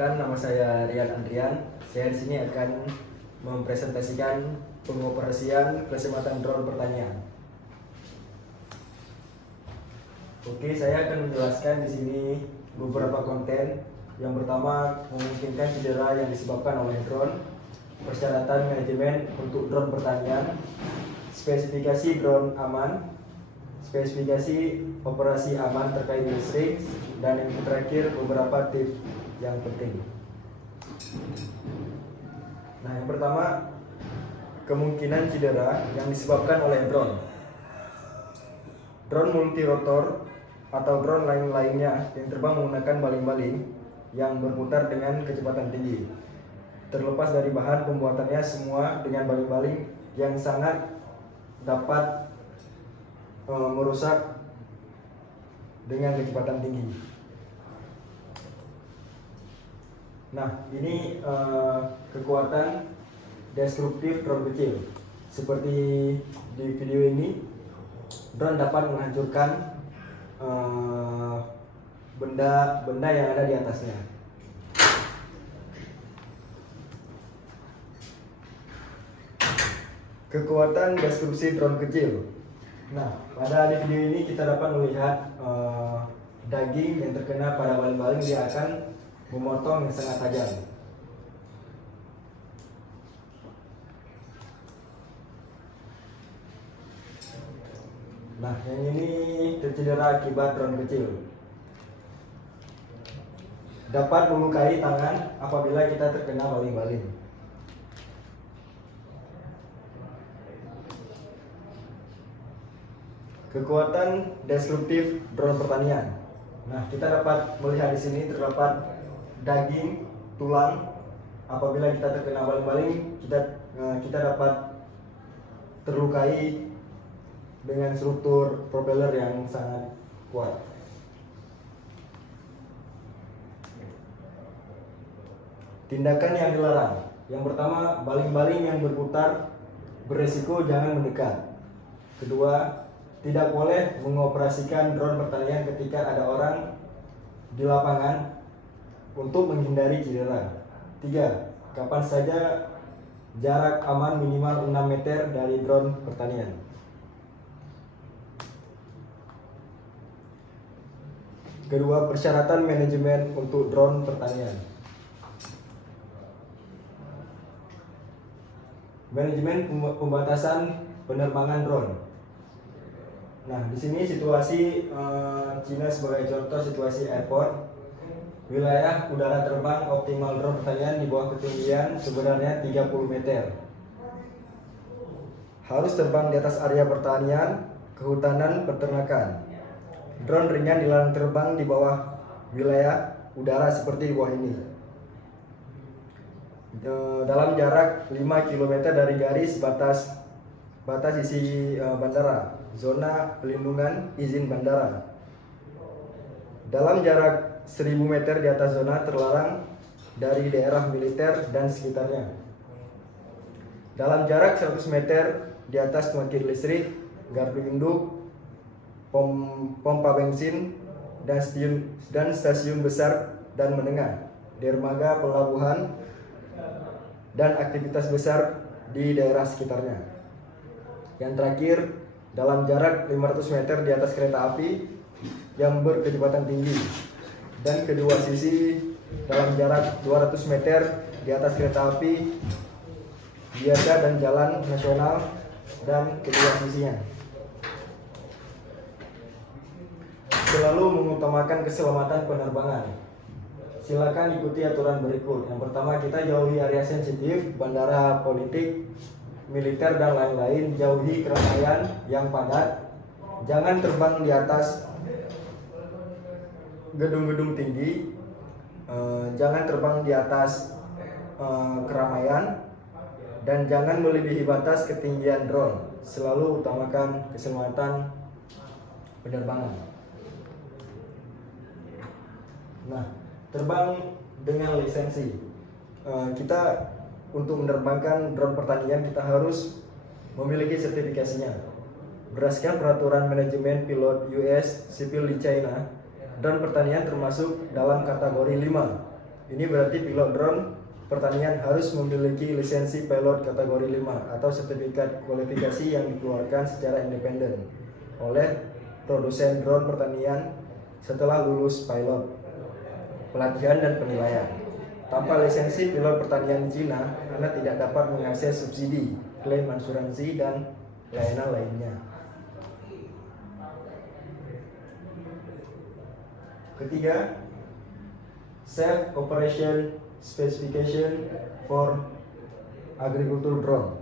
Perkenalkan, nama saya Rian Andrian. Saya di sini akan mempresentasikan pengoperasian keselamatan drone pertanian. Oke, saya akan menjelaskan di sini beberapa konten. Yang pertama, memungkinkan cedera yang disebabkan oleh drone, persyaratan manajemen untuk drone pertanian, spesifikasi drone aman, spesifikasi operasi aman terkait listrik, dan yang terakhir beberapa tips yang penting. Nah, yang pertama, kemungkinan cedera yang disebabkan oleh drone. Drone multirotor atau drone lain-lainnya yang terbang menggunakan baling-baling yang berputar dengan kecepatan tinggi. Terlepas dari bahan pembuatannya, semua dengan baling-baling yang sangat dapat merusak dengan kecepatan tinggi. Nah, ini kekuatan destruktif drone kecil. Seperti di video ini, drone dapat menghancurkan benda-benda yang ada di atasnya. Kekuatan destruksi drone kecil. Nah, pada video ini kita dapat melihat daging yang terkena pada baling-baling, dia akan memotong yang sangat tajam. Nah, yang ini tercedera akibat drone kecil. Dapat melukai tangan apabila kita terkena baling-baling. Kekuatan destruktif drone pertanian. Nah, kita dapat melihat di sini terdapat daging, tulang. Apabila kita terkena baling-baling, kita dapat terlukai dengan struktur propeller yang sangat kuat. Tindakan yang dilarang. Yang pertama, baling-baling yang berputar beresiko jangan mendekat. Kedua, tidak boleh mengoperasikan drone pertanian ketika ada orang di lapangan untuk menghindari cedera. 3. Kapan saja jarak aman minimal 6 meter dari drone pertanian. Kedua, persyaratan manajemen untuk drone pertanian. Manajemen pembatasan penerbangan drone. Nah, di sini situasi Cina sebagai contoh, situasi airport. Wilayah udara terbang optimal drone pertanian di bawah ketinggian sebenarnya 30 meter. Harus terbang di atas area pertanian, kehutanan, peternakan. Drone ringan dilarang terbang di bawah wilayah udara seperti di bawah ini. Dalam jarak 5 km dari garis batas isi bandara, zona pelindungan izin bandara. Dalam jarak 1000 meter di atas zona terlarang dari daerah militer dan sekitarnya. Dalam jarak 100 meter di atas pembangkit listrik, gardu induk, pompa bensin, dan stasiun besar dan menengah, dermaga, pelabuhan, dan aktivitas besar di daerah sekitarnya. Yang terakhir, dalam jarak 500 meter di atas kereta api yang berkecepatan tinggi, dan kedua sisi dalam jarak 200 meter di atas kereta api biasa dan jalan nasional dan kedua sisinya. Selalu mengutamakan keselamatan penerbangan. Silakan ikuti aturan berikut. Yang pertama, kita jauhi area sensitif, bandara, politik, militer, dan lain-lain. Jauhi keramaian yang padat. Jangan terbang di atas gedung-gedung tinggi, jangan terbang di atas keramaian, dan jangan melebihi batas ketinggian drone. Selalu utamakan keselamatan penerbangan. Nah, terbang dengan lisensi. Kita untuk menerbangkan drone pertanian kita harus memiliki sertifikasinya. Berdasarkan peraturan manajemen pilot US Civil di China, drone pertanian termasuk dalam kategori 5 Ini berarti pilot drone pertanian harus memiliki lisensi pilot kategori 5 atau sertifikat kualifikasi yang dikeluarkan secara independen oleh produsen drone pertanian setelah lulus pilot, pelatihan dan penilaian. Tanpa lisensi pilot pertanian di Cina, Anda tidak dapat mengakses subsidi, klaim asuransi dan layanan lainnya. Ketiga, Safe Operation Specification for Agriculture Drone.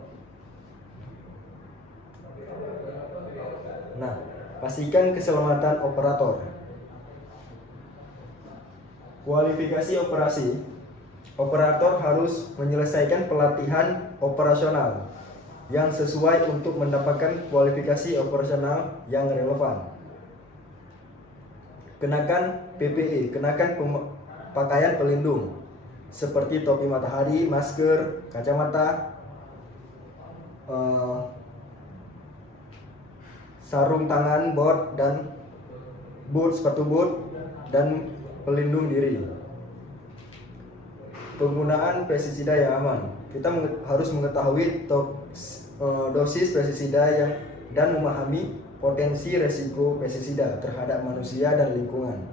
Nah, pastikan keselamatan operator. Kualifikasi operasi. Operator harus menyelesaikan pelatihan operasional yang sesuai untuk mendapatkan kualifikasi operasional yang relevan. Kenakan PPE, kenakan pakaian pelindung seperti topi matahari, masker, kacamata, sarung tangan, bot dan sepatu boot dan pelindung diri. Penggunaan pestisida yang aman. Kita harus mengetahui dosis pestisida dan memahami potensi resiko pestisida terhadap manusia dan lingkungan.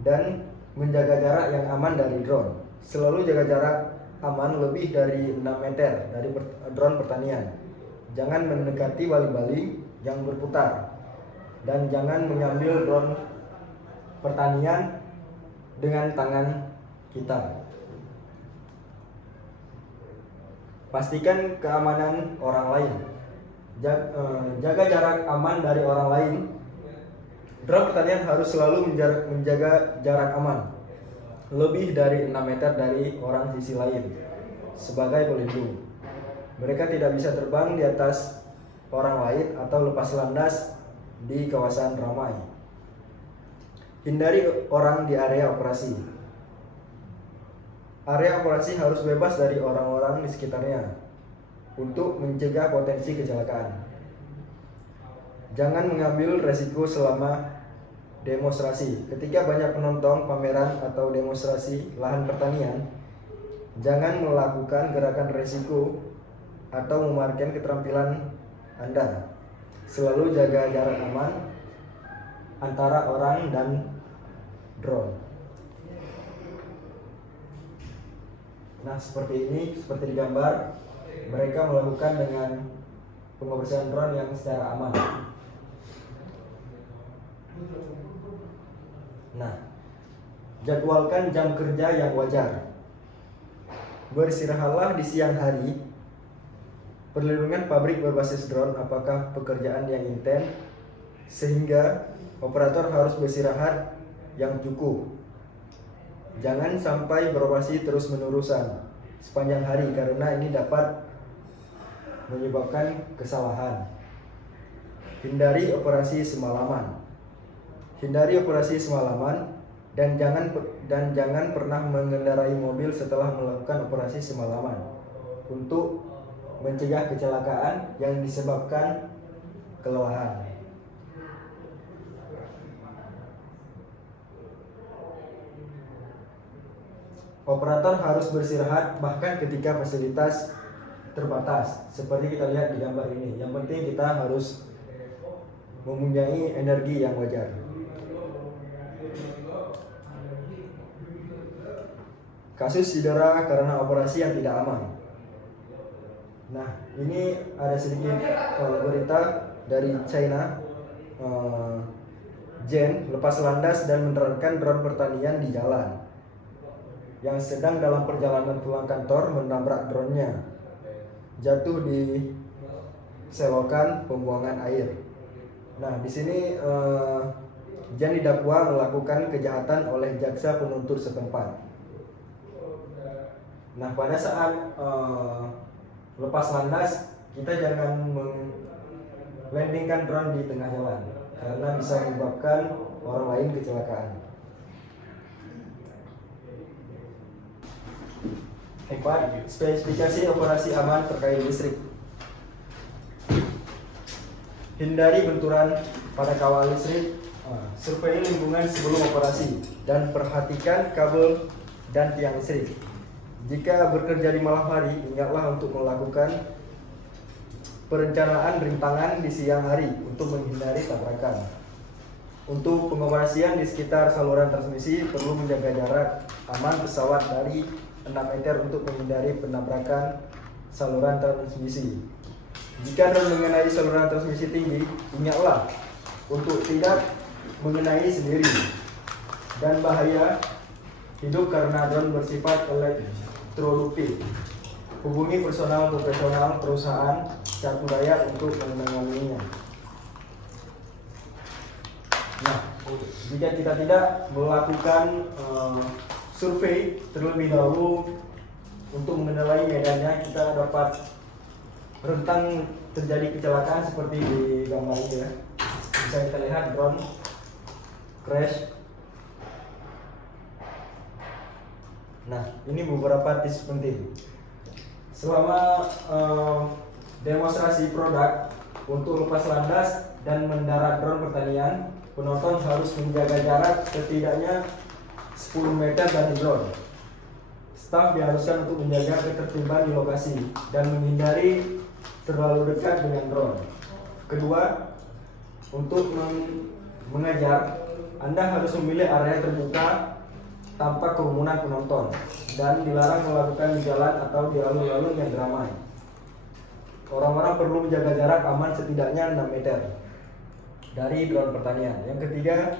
Dan menjaga jarak yang aman dari drone. Selalu jaga jarak aman lebih dari 6 meter dari drone pertanian. Jangan mendekati baling-baling yang berputar. Dan jangan mengambil drone pertanian dengan tangan kita. Pastikan keamanan orang lain. Jaga jarak aman dari orang lain. Drone pertanian harus selalu menjaga jarak aman lebih dari 6 meter dari orang sisi lain sebagai pelindung. Mereka tidak bisa terbang di atas orang lain atau lepas landas di kawasan ramai. Hindari orang di area operasi. Area operasi harus bebas dari orang-orang di sekitarnya untuk mencegah potensi kecelakaan. Jangan mengambil resiko selama demonstrasi. Ketika banyak penonton pameran atau demonstrasi lahan pertanian, jangan melakukan gerakan resiko atau memarkirkan keterampilan Anda. Selalu jaga jarak aman antara orang dan drone. Nah, seperti ini, seperti di gambar, mereka melakukan dengan pengoperasian drone yang secara aman. Nah, jadwalkan jam kerja yang wajar. Beristirahatlah di siang hari. Perlindungan pabrik berbasis drone apakah pekerjaan yang intens sehingga operator harus beristirahat yang cukup. Jangan sampai beroperasi terus-menerusan sepanjang hari karena ini dapat menyebabkan kesalahan. Hindari operasi semalaman. Hindari operasi semalaman dan jangan pernah mengendarai mobil setelah melakukan operasi semalaman untuk mencegah kecelakaan yang disebabkan kelelahan. Operator harus beristirahat bahkan ketika fasilitas terbatas, seperti kita lihat di gambar ini. Yang penting kita harus mempunyai energi yang wajar. Kasus cedera karena operasi yang tidak aman. Nah, ini ada sedikit berita dari China. Jen lepas landas dan menerapkan drone pertanian di jalan. Yang sedang dalam perjalanan pulang kantor menabrak drone-nya, jatuh di selokan pembuangan air. Nah, di sini Jan didakwa melakukan kejahatan oleh jaksa penuntut setempat. Nah, pada saat lepas landas, kita jangan landingkan drone di tengah jalan karena bisa menyebabkan orang lain kecelakaan. 4. Spesifikasi operasi aman terkait listrik. Hindari benturan pada kawal listrik Survei lingkungan sebelum operasi dan perhatikan kabel dan tiang listrik. Jika bekerja di malam hari, ingatlah untuk melakukan perencanaan rintangan di siang hari untuk menghindari tabrakan. Untuk pengoperasian di sekitar saluran transmisi perlu menjaga jarak aman pesawat dari 6 meter untuk menghindari penabrakan saluran transmisi. Jika drone mengenai saluran transmisi tinggi, ingatlah untuk tidak mengenai sendiri dan bahaya hidup karena drone bersifat elektrolupik. Hubungi personal profesional perusahaan cat budaya untuk menanganinya. Nah, jika kita tidak melakukan survei terlebih dahulu untuk mengenali medannya, kita dapat rentan terjadi kecelakaan seperti di gambar ini ya. Bisa kita lihat drone crash. Nah, ini beberapa tips penting. Selama demonstrasi produk untuk lepas landas dan mendarat drone pertanian, penonton harus menjaga jarak setidaknya 10 meter dari drone. Staf diharuskan untuk menjaga ketertiban di lokasi dan menghindari terlalu dekat dengan drone. Kedua, untuk mengejar, Anda harus memilih area terbuka tanpa kerumunan penonton dan dilarang melakukan di jalan atau di alun-alun yang ramai. Orang-orang perlu menjaga jarak aman setidaknya 6 meter dari drone pertanian. Yang ketiga,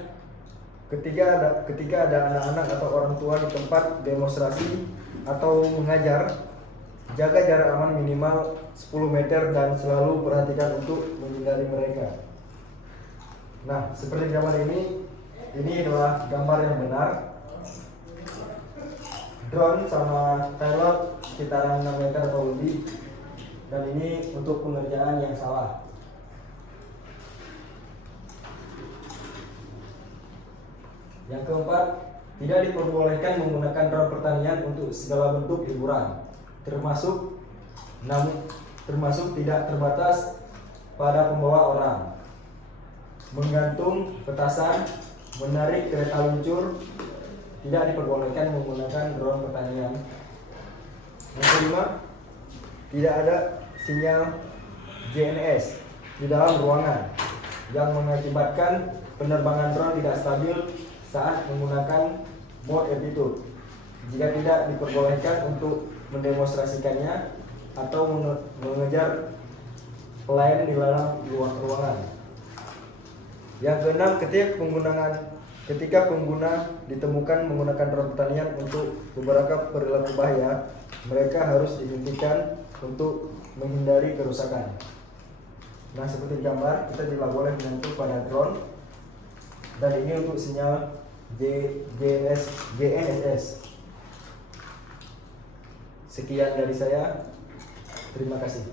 ketika ada anak-anak atau orang tua di tempat demonstrasi atau mengajar, jaga jarak aman minimal 10 meter dan selalu perhatikan untuk menghindari mereka. Nah, seperti gambar ini adalah gambar yang benar. Drone sama pilot sekitaran 6 meter atau lebih, dan ini untuk pengerjaan yang salah. Yang keempat, tidak diperbolehkan menggunakan drone pertanian untuk segala bentuk hiburan, termasuk tidak terbatas pada pembawa orang, menggantung petasan, menarik kereta luncur. Tidak diperbolehkan menggunakan drone pertanian. Yang kelima, tidak ada sinyal GNSS di dalam ruangan yang mengakibatkan penerbangan drone tidak stabil saat menggunakan mode altitude. Jika tidak diperbolehkan untuk mendemonstrasikannya atau mengejar pelayan di dalam ruangan. Yang keenam, ketika pengguna ditemukan menggunakan drone pertanian untuk beberapa perilaku bahaya, mereka harus dihentikan untuk menghindari kerusakan. Nah, seperti gambar, kita tidak boleh menyentuh pada drone, dan ini untuk sinyal GNSS. Sekian dari saya, terima kasih.